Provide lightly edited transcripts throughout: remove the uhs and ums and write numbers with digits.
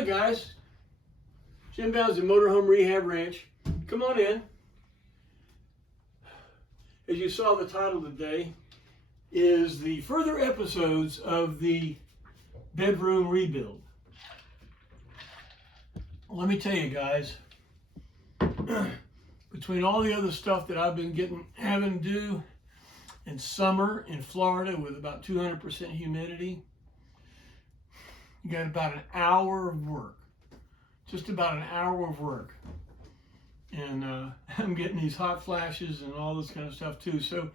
Hi guys, Jim Bounds at Motorhome Rehab Ranch. Come on in. As you saw, the title today is the further episodes of the bedroom rebuild. Let me tell you guys, between all the other stuff that I've been having to do in summer in Florida with about 200% humidity, you got about an hour of work, just about an hour of work. And I'm getting these hot flashes and all this kind of stuff too. So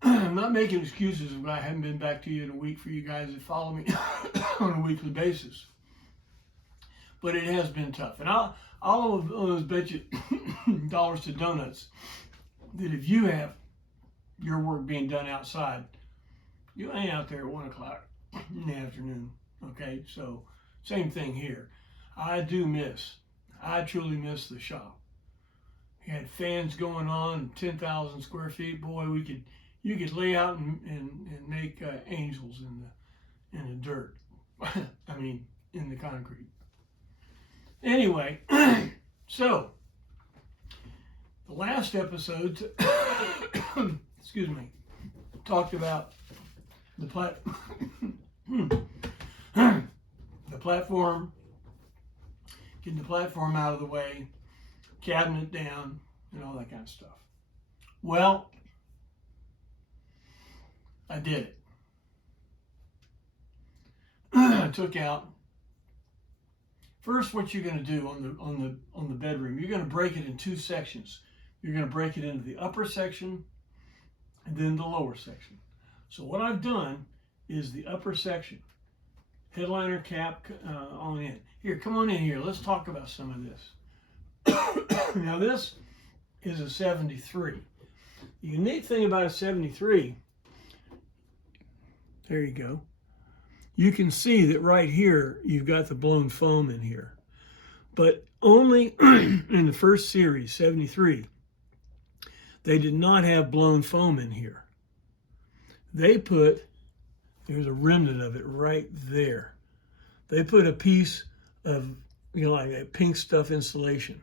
I'm not making excuses when I haven't been back to you in a week for you guys that follow me on a weekly basis. But it has been tough. And I'll almost bet you dollars to donuts that if you have your work being done outside, you ain't out there at 1 o'clock in the afternoon. Okay, so same thing here. I truly miss the shop. We had fans going on, 10,000 square feet. Boy, you could lay out and make angels in the dirt. I mean, in the concrete. Anyway, so the last episode, excuse me, talked about the platform, getting the platform out of the way, cabinet down, and all that kind of stuff. Well, I did it. I took out. First, what you're going to do on the bedroom, you're going to break it in two sections. You're going to break it into the upper section and then the lower section. So what I've done is the upper section, headliner cap on in. Here, come on in here. Let's talk about some of this. Now this is a 73. The unique thing about a 73, there you go. You can see that right here, you've got the blown foam in here. But only in the first series, 73, they did not have blown foam in here. They put, there's a remnant of it right there. They put a piece of, like that pink stuff insulation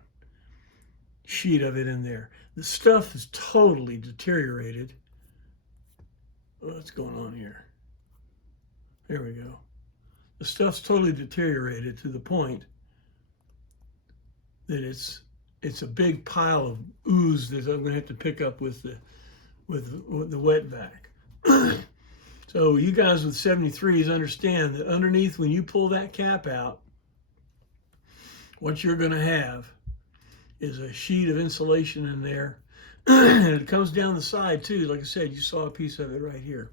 sheet of it in there. The stuff is totally deteriorated. What's going on here? There we go. The stuff's totally deteriorated to the point that it's a big pile of ooze that I'm going to have to pick up with the wet vac. So you guys with 73s understand that underneath, when you pull that cap out, what you're going to have is a sheet of insulation in there. And it comes down the side too. Like I said, you saw a piece of it right here.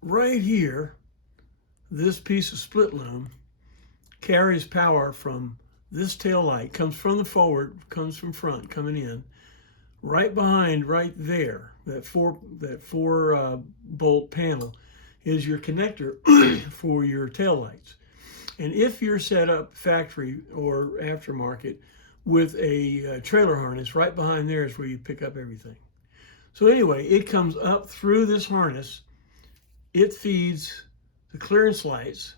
Right here, this piece of split loom carries power from this tail light, comes from the forward, comes from front, coming in. Right behind, right there, that four bolt panel is your connector for your tail lights. And if you're set up factory or aftermarket with a trailer harness, right behind there is where you pick up everything. So anyway, it comes up through this harness. It feeds the clearance lights,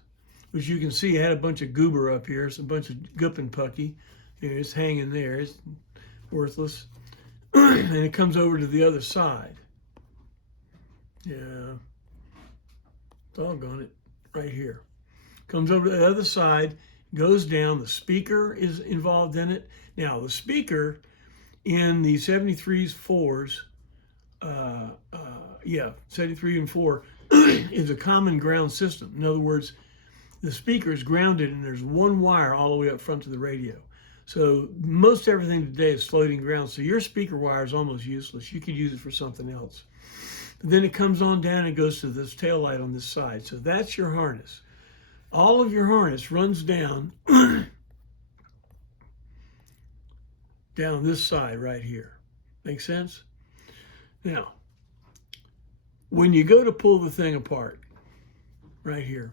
which you can see had a bunch of goober up here. It's a bunch of guppin pucky. It's hanging there. It's worthless. And it comes over to the other side. Yeah. Doggone it. Right here. Comes over to the other side, goes down. The speaker is involved in it. Now, the speaker in the 73s, 4s, 73 and 4, is a common ground system. In other words, the speaker is grounded and there's one wire all the way up front to the radio. So most everything today is floating ground. So your speaker wire is almost useless. You could use it for something else. But then it comes on down and goes to this tail light on this side. So that's your harness. All of your harness runs down, down this side right here. Make sense? Now, when you go to pull the thing apart, right here,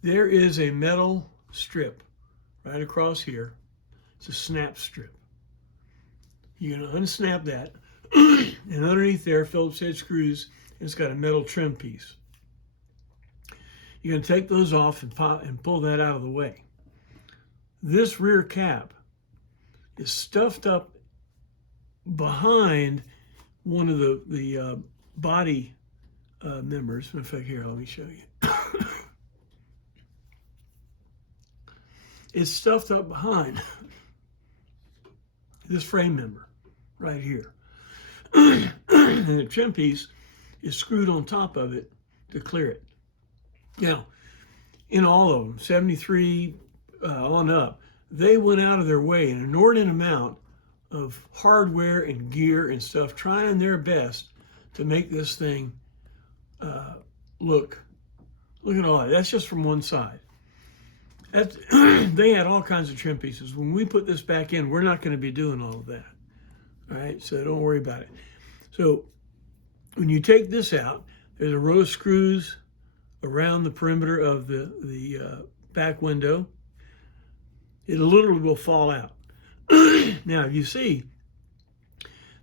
there is a metal strip right across here. It's a snap strip. You're going to unsnap that, and underneath there, Phillips head screws, and it's got a metal trim piece. You're going to take those off and pull that out of the way. This rear cap is stuffed up behind one of the body members. In fact, here, let me show you. It's stuffed up behind this frame member right here. And the trim piece is screwed on top of it to clear it. Now, in all of them, 73 on up, they went out of their way, an inordinate amount of hardware and gear and stuff, trying their best to make this thing look at all that. That's just from one side. They had all kinds of trim pieces. When we put this back in, we're not going to be doing all of that. All right, so don't worry about it. So when you take this out, there's a row of screws around the perimeter of the back window. It literally will fall out. Now, you see,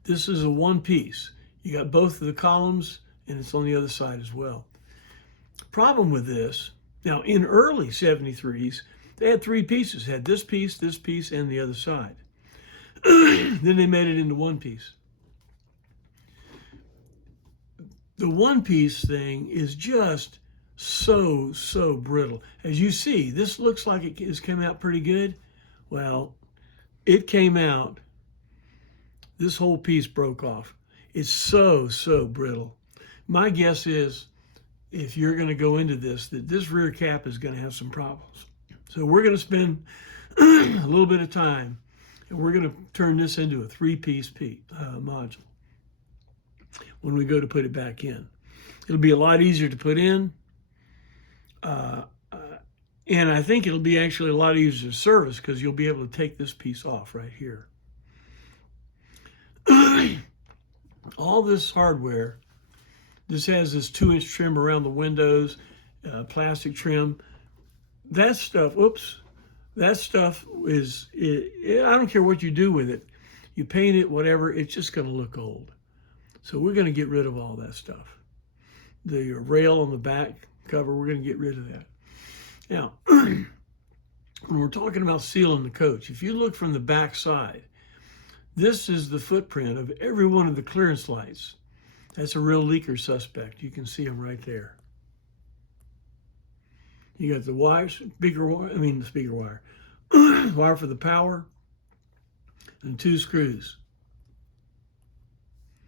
this is a one piece. You got both of the columns, and it's on the other side as well. Problem with this, now in early 73s, they had three pieces. Had this piece, and the other side. Then they made it into one piece. The one piece thing is just so brittle. As you see, this looks like it has come out pretty good. Well, it came out, this whole piece broke off. It's so brittle. My guess is, if you're going to go into this, that this rear cap is going to have some problems. So we're going to spend a little bit of time, and we're going to turn this into a three-piece module when we go to put it back in. It'll be a lot easier to put in, and I think it'll be actually a lot easier to service because you'll be able to take this piece off right here. All this hardware, this has this 2-inch trim around the windows, plastic trim. That stuff, that stuff is, I don't care what you do with it. You paint it, whatever, it's just going to look old. So we're going to get rid of all that stuff. The rail on the back cover, we're going to get rid of that. Now, when we're talking about sealing the coach, if you look from the back side, this is the footprint of every one of the clearance lights. That's a real leaker suspect. You can see them right there. You got the wire, the speaker wire, wire for the power, and 2 screws.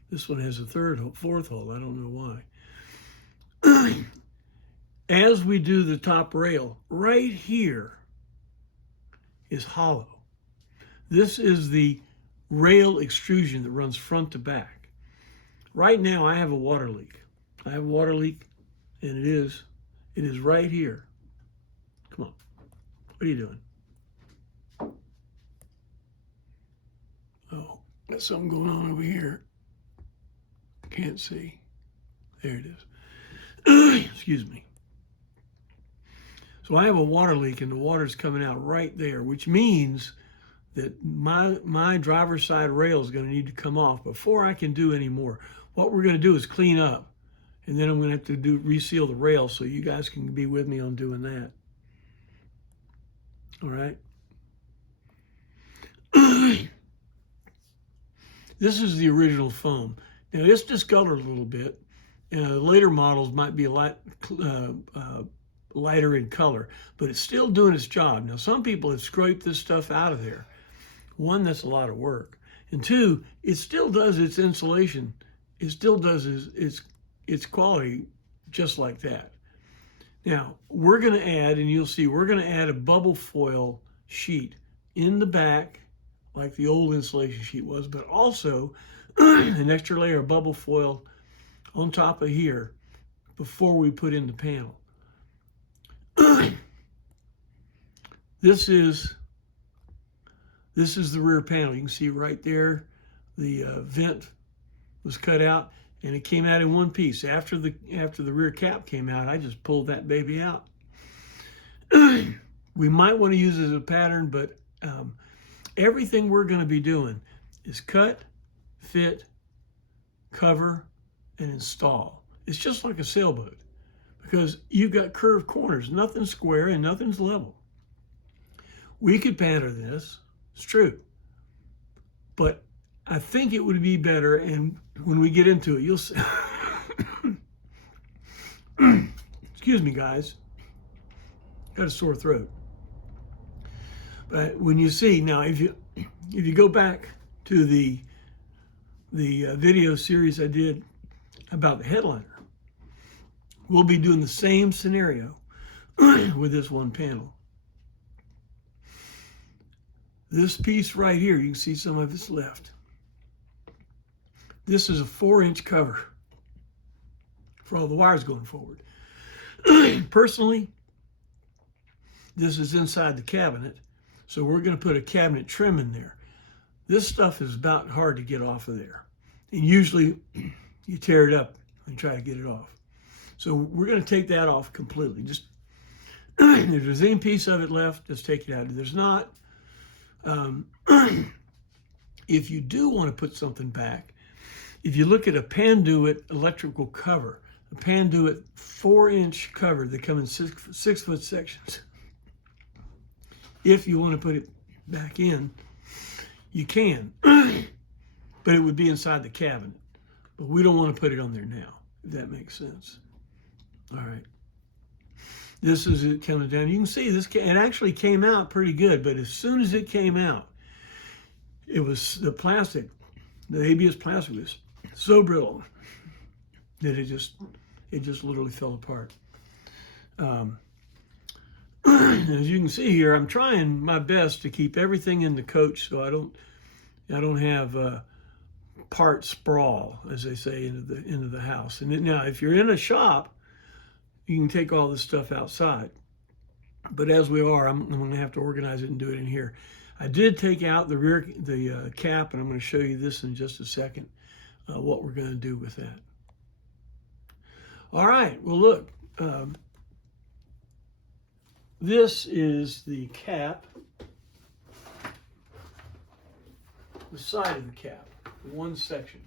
This one has a fourth hole. I don't know why. As we do the top rail, right here is hollow. This is the rail extrusion that runs front to back. Right now, I have a water leak. And it is right here. Come on, what are you doing? Oh, got something going on over here. Can't see. There it is. Excuse me. So I have a water leak and the water's coming out right there, which means that my driver's side rail is going to need to come off before I can do any more. What we're going to do is clean up, and then I'm going to have to reseal the rail, so you guys can be with me on doing that. All right. This is the original foam. Now it's discolored a little bit. Later models might be lighter in color, but it's still doing its job. Now, some people have scraped this stuff out of there. One, that's a lot of work. And two, it still does its insulation. It still does its quality just like that. Now, we're going to add, and you'll see, we're going to add a bubble foil sheet in the back, like the old insulation sheet was, but also an extra layer of bubble foil on top of here before we put in the panel. This is the rear panel. You can see right there, the vent was cut out, and it came out in one piece. After the rear cap came out, I just pulled that baby out. We might want to use it as a pattern, but everything we're going to be doing is cut, fit, cover, and install. It's just like a sailboat. because you've got curved corners. Nothing's square and nothing's level. We could pattern this, it's true. But I think it would be better, and when we get into it, you'll see. Excuse me, guys. Got a sore throat. But when you see, now if you go back to the video series I did about the headliner, we'll be doing the same scenario with this one panel. This piece right here, you can see some of it's left. This is a 4-inch cover for all the wires going forward. Personally, this is inside the cabinet, so we're going to put a cabinet trim in there. This stuff is about hard to get off of there, and usually you tear it up and try to get it off. So we're going to take that off completely. Just if there's any piece of it left, just take it out. If there's not, if you do want to put something back, if you look at a Panduit electrical cover, a Panduit 4-inch cover that come in 6-foot sections, if you want to put it back in, you can, but it would be inside the cabinet. But we don't want to put it on there now, if that makes sense. All right. This is it coming down. You can see this, it actually came out pretty good, but as soon as it came out, it was the plastic, the ABS plastic was so brittle that it just literally fell apart. As you can see here, I'm trying my best to keep everything in the coach so I don't have part sprawl, as they say, into the house. And now, if you're in a shop, you can take all this stuff outside. But as we are, I'm going to have to organize it and do it in here. I did take out the cap, and I'm going to show you this in just a second, what we're going to do with that. All right, well, look. This is the cap, the side of the cap, one section.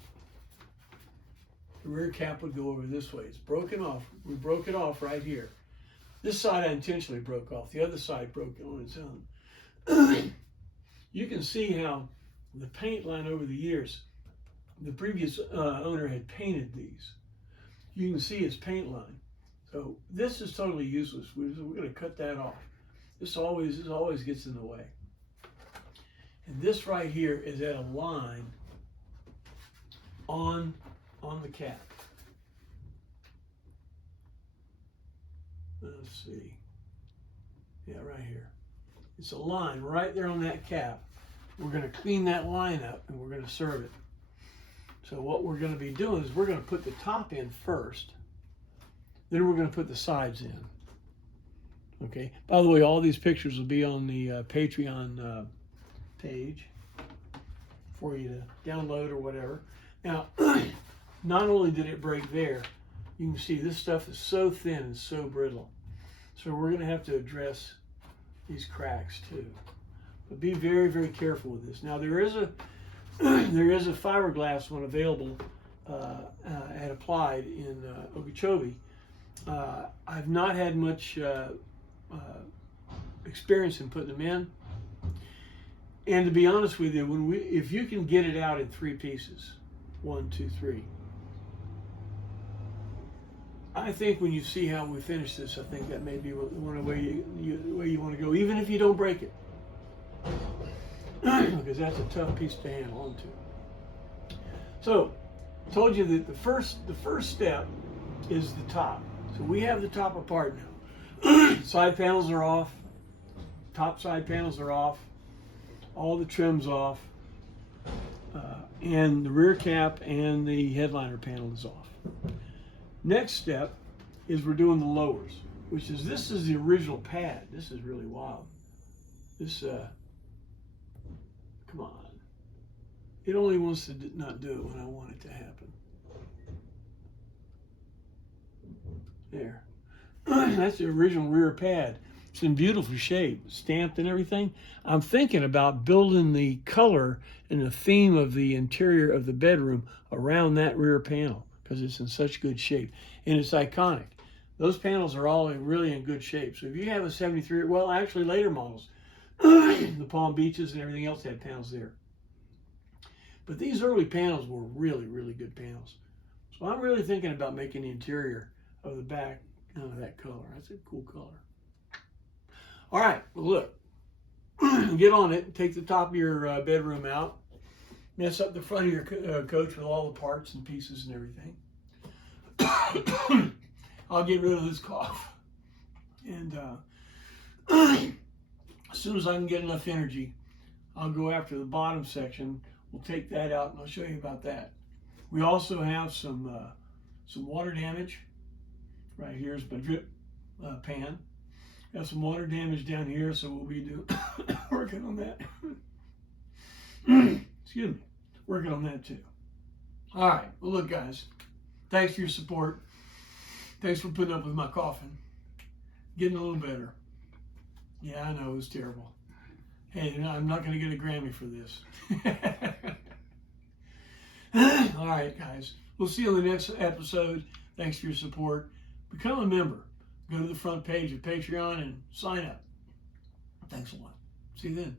The rear cap would go over this way. It's broken off. We broke it off right here. This side I intentionally broke off. The other side broke on its own. You can see how the paint line over the years, the previous owner had painted these. You can see his paint line. So this is totally useless. We're going to cut that off. This always gets in the way. And this right here is at a line on the cap. Let's see. Yeah, right here. It's a line right there on that cap. We're going to clean that line up and we're going to serve it. So what we're going to be doing is we're going to put the top in first. Then we're going to put the sides in. Okay. By the way, all these pictures will be on the Patreon page for you to download or whatever. Now, not only did it break there, you can see this stuff is so thin and so brittle. So we're going to have to address these cracks too. But be very, very careful with this. Now there is a fiberglass one available at Applied in Okeechobee. I've not had much experience in putting them in. And to be honest with you, if you can get it out in 3 pieces, 1, 2, 3. I think when you see how we finish this, I think that may be one way you want to go, even if you don't break it, because that's a tough piece to handle onto. So, I told you that the first step is the top. So we have the top apart now. Side panels are off. Top side panels are off. All the trim's off. And the rear cap and the headliner panel is off. Next step is we're doing the lowers, this is the original pad. This is really wild. This, come on. It only wants to not do it when I want it to happen. There. That's the original rear pad. It's in beautiful shape, stamped and everything. I'm thinking about building the color and the theme of the interior of the bedroom around that rear panel because it's in such good shape and it's iconic. Those panels are all really in good shape. So if you have a 73, well, actually later models, the Palm Beaches and everything else had panels there. But these early panels were really, really good panels. So I'm really thinking about making the interior of the back that color. That's a cool color. All right, well look, get on it, take the top of your bedroom out, mess up the front of your coach with all the parts and pieces and everything. I'll get rid of this cough. And as soon as I can get enough energy, I'll go after the bottom section. We'll take that out and I'll show you about that. We also have some water damage. Right here is my drip pan. Got some water damage down here, so we'll be working on that. Excuse me, working on that too. All right, well look guys, thanks for your support. Thanks for putting up with my coughing. Getting a little better. Yeah, I know, it was terrible. Hey, I'm not going to get a Grammy for this. All right, guys. We'll see you on the next episode. Thanks for your support. Become a member. Go to the front page of Patreon and sign up. Thanks a lot. See you then.